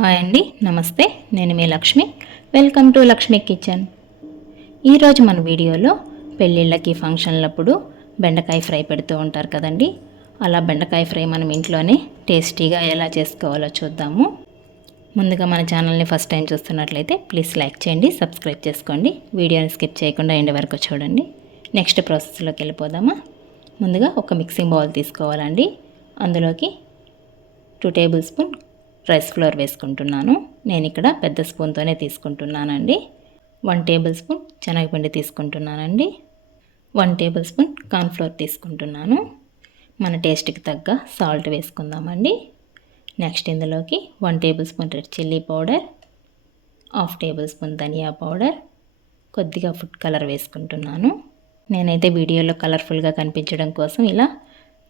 Hi అండి నమస్తే నేను మీ Lakshmi. Welcome to Lakshmi kitchen. ఈరోజు మన వీడియోలో పెళ్ళిళ్ళకి ఫంక్షన్లప్పుడు బెండకాయ ఫ్రై పెడుతూ ఉంటారు కదండి. అలా బెండకాయ ఫ్రై మనం ఇంట్లోనే టేస్టీగా ఎలా చేసుకోవాలో చూద్దాము. ముందుగా మన ఛానల్ని ఫస్ట్ టైం చూస్తున్నట్లయితే ప్లీజ్ లైక్ చేయండి సబ్స్క్రైబ్ చేసుకోండి. వీడియోని స్కిప్ చేయకుండా ఎండ్ వరకు చూడండి. నెక్స్ట్ ప్రాసెస్లోకి వెళ్ళిపోదామా? ముందుగా ఒక మిక్సింగ్ బౌల్ తీసుకోవాలండి. అందులోకి two tablespoon rice flour వేసుకుంటున్నాను. నేను ఇక్కడ పెద్ద స్పూన్తోనే తీసుకుంటున్నానండి. వన్ టేబుల్ స్పూన్ శనగపిండి తీసుకుంటున్నానండి. వన్ టేబుల్ స్పూన్ కార్న్ఫ్లోర్ తీసుకుంటున్నాను. మన టేస్ట్కి తగ్గ సాల్ట్ వేసుకుందామండి. నెక్స్ట్ ఇందులోకి one tablespoon red chilli powder half tablespoon ధనియా పౌడర్ కొద్దిగా ఫుడ్ కలర్ వేసుకుంటున్నాను. నేనైతే వీడియోలో కలర్ఫుల్గా కనిపించడం కోసం ఇలా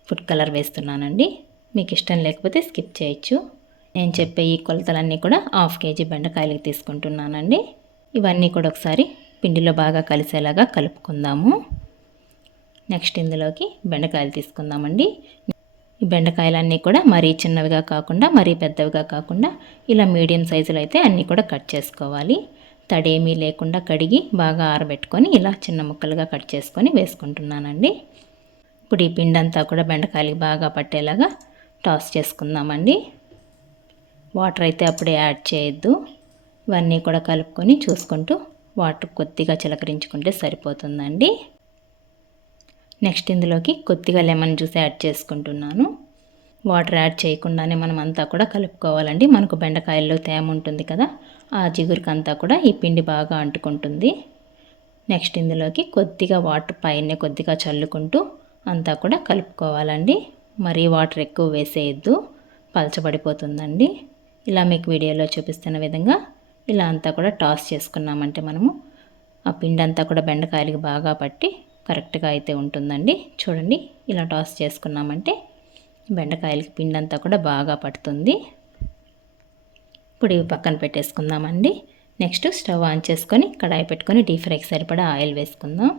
ఫుడ్ కలర్ వేస్తున్నానండి. మీకు ఇష్టం లేకపోతే స్కిప్ చేయొచ్చు. నేను చెప్పే ఈ కొలతలన్నీ కూడా హాఫ్ కేజీ బెండకాయలకి తీసుకుంటున్నానండి. ఇవన్నీ కూడా ఒకసారి పిండిలో బాగా కలిసేలాగా కలుపుకుందాము. నెక్స్ట్ ఇందులోకి బెండకాయలు తీసుకుందామండి. ఈ బెండకాయలన్నీ కూడా మరీ చిన్నవిగా కాకుండా మరీ పెద్దవిగా కాకుండా ఇలా మీడియం సైజులో అయితే అన్నీ కూడా కట్ చేసుకోవాలి. తడేమీ లేకుండా కడిగి బాగా ఆరబెట్టుకొని ఇలా చిన్న ముక్కలుగా కట్ చేసుకొని వేసుకుంటున్నానండి. ఇప్పుడు ఈ పిండి అంతా కూడా బెండకాయలకి బాగా పట్టేలాగా టాస్ చేసుకుందామండి. వాటర్ అయితే అప్పుడే యాడ్ చేయొద్దు. ఇవన్నీ కూడా కలుపుకొని చూసుకుంటూ వాటర్ కొద్దిగా చిలకరించుకుంటే సరిపోతుందండి. నెక్స్ట్ ఇందులోకి కొద్దిగా లెమన్ జ్యూస్ యాడ్ చేసుకుంటున్నాను. వాటర్ యాడ్ చేయకుండానే మనం అంతా కూడా కలుపుకోవాలండి. మనకు బెండకాయల్లో తేమ ఉంటుంది కదా ఆ జిగురికంతా అంతా కూడా ఈ పిండి బాగా అంటుకుంటుంది. నెక్స్ట్ ఇందులోకి కొద్దిగా వాటర్ పైన కొద్దిగా చల్లుకుంటూ అంతా కూడా కలుపుకోవాలండి. మరీ వాటర్ ఎక్కువ వేసేయద్దు. పలచబడిపోతుందండి. ఇలా మీకు వీడియోలో చూపిస్తున్న విధంగా ఇలా అంతా కూడా టాస్ చేసుకున్నామంటే మనము ఆ పిండి అంతా కూడా బెండకాయలకి బాగా పట్టి కరెక్ట్గా అయితే ఉంటుందండి. చూడండి ఇలా టాస్ చేసుకున్నామంటే బెండకాయలకి పిండి అంతా కూడా బాగా పడుతుంది. ఇప్పుడు ఇవి పక్కన పెట్టేసుకుందామండి. నెక్స్ట్ స్టవ్ ఆన్ చేసుకొని కడాయి పెట్టుకొని డీప్ ఫ్రైకి సరిపడా ఆయిల్ వేసుకుందాం.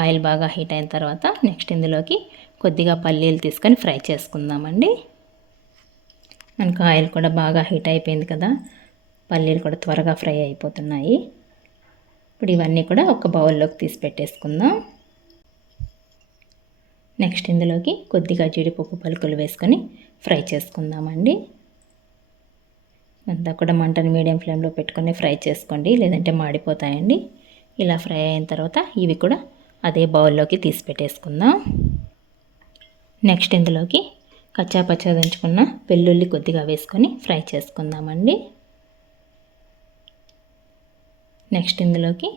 ఆయిల్ బాగా హీట్ అయిన తర్వాత నెక్స్ట్ ఇందులోకి కొద్దిగా పల్లీలు తీసుకొని ఫ్రై చేసుకుందామండి. మనకు ఆయిల్ కూడా బాగా హీట్ అయిపోయింది కదా. పల్లీలు కూడా త్వరగా ఫ్రై అయిపోతున్నాయి. ఇప్పుడు ఇవన్నీ కూడా ఒక బౌల్లోకి తీసి పెట్టేసుకుందాం. నెక్స్ట్ ఇందులోకి కొద్దిగా జీడిపప్పు పలుకులు వేసుకొని ఫ్రై చేసుకుందామండి. అంతా కూడా మంటను మీడియం ఫ్లేమ్లో పెట్టుకొని ఫ్రై చేసుకోండి లేదంటే మాడిపోతాయండి. ఇలా ఫ్రై అయిన తర్వాత ఇవి కూడా అదే బౌల్లోకి తీసి పెట్టేసుకుందాం. నెక్స్ట్ ఇందులోకి కచ్చాపచ్చా దంచుకున్న వెల్లుల్లి కొద్దిగా వేసుకొని ఫ్రై చేసుకుందామండి. నెక్స్ట్ ఇందులోకి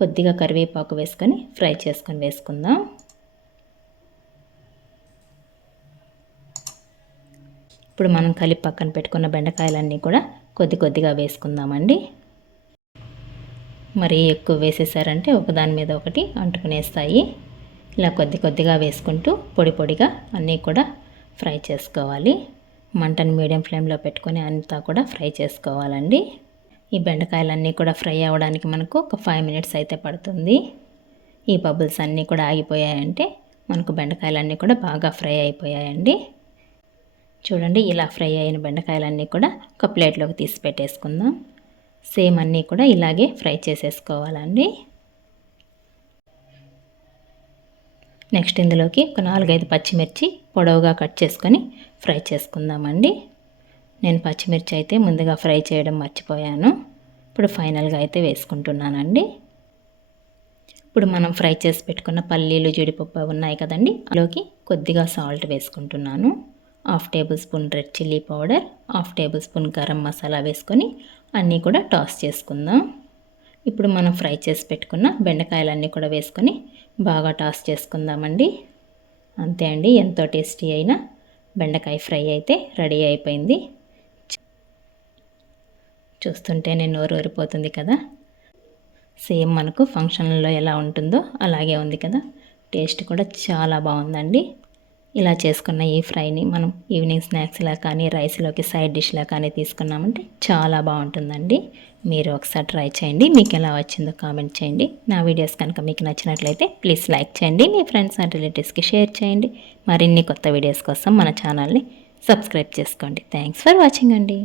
కొద్దిగా కరివేపాకు వేసుకొని ఫ్రై చేసుకొని వేసుకుందాం. ఇప్పుడు మనం కలిపి పక్కన పెట్టుకున్న బెండకాయలన్నీ కూడా కొద్ది కొద్దిగా వేసుకుందామండి. మరి ఎక్కువ వేసేసారంటే ఒకదాని మీద ఒకటి అంటుకునేస్తాయి. ఇలా కొద్ది కొద్దిగా వేసుకుంటూ పొడి పొడిగా అన్నీ కూడా ఫ్రై చేసుకోవాలి. మంటను మీడియం ఫ్లేమ్లో పెట్టుకొని అంతా కూడా ఫ్రై చేసుకోవాలండి. ఈ బెండకాయలన్నీ కూడా ఫ్రై అవ్వడానికి మనకు ఒక ఫైవ్ మినిట్స్ అయితే పడుతుంది. ఈ బబుల్స్ అన్నీ కూడా ఆగిపోయాయంటే మనకు బెండకాయలన్నీ కూడా బాగా ఫ్రై అయిపోయాయండి. చూడండి ఇలా ఫ్రై అయిన బెండకాయలన్నీ కూడా ఒక ప్లేట్లోకి తీసి పెట్టేసుకుందాం. సేమ్ అన్నీ కూడా ఇలాగే ఫ్రై చేసేసుకోవాలండి. నెక్స్ట్ ఇందులోకి ఒక నాలుగైదు పచ్చిమిర్చి పొడవుగా కట్ చేసుకొని ఫ్రై చేసుకుందామండి. నేను పచ్చిమిర్చి అయితే ముందుగా ఫ్రై చేయడం మర్చిపోయాను. ఇప్పుడు ఫైనల్గా అయితే వేసుకుంటున్నానండి. ఇప్పుడు మనం ఫ్రై చేసి పెట్టుకున్న పల్లీలు జీడిపప్పు ఉన్నాయి కదండి. అందులోకి కొద్దిగా సాల్ట్ వేసుకుంటున్నాను. Half tablespoon red chilli powder half tablespoon garam masala వేసుకొని అన్నీ కూడా టాస్ చేసుకుందాం. ఇప్పుడు మనం ఫ్రై చేసి పెట్టుకున్న బెండకాయలన్నీ కూడా వేసుకొని బాగా టాస్ చేసుకుందామండి. అంతే అండి ఎంతో టేస్టీ అయిన బెండకాయ ఫ్రై అయితే రెడీ అయిపోయింది. చూస్తుంటే నేను నోరు ఊరిపోతుంది కదా. సేమ్ మనకు ఫంక్షన్లో ఎలా ఉంటుందో అలాగే ఉంది కదా. టేస్ట్ కూడా చాలా బాగుందండి. ఇలా చేసుకున్న ఈ ఫ్రైని మనం ఈవినింగ్ స్నాక్స్లా కానీ రైస్లోకి సైడ్ డిష్లా కానీ తీసుకున్నామంటే చాలా బాగుంటుందండి. మీరు ఒకసారి ట్రై చేయండి. మీకు ఎలా వచ్చిందో కామెంట్ చేయండి. నా వీడియోస్ కనుక మీకు నచ్చినట్లయితే ప్లీజ్ లైక్ చేయండి. మీ ఫ్రెండ్స్ అండ్ రిలేటివ్స్కి షేర్ చేయండి. మరిన్ని కొత్త వీడియోస్ కోసం మన ఛానల్ని సబ్స్క్రైబ్ చేసుకోండి. థ్యాంక్స్ ఫర్ వాచింగ్ అండి.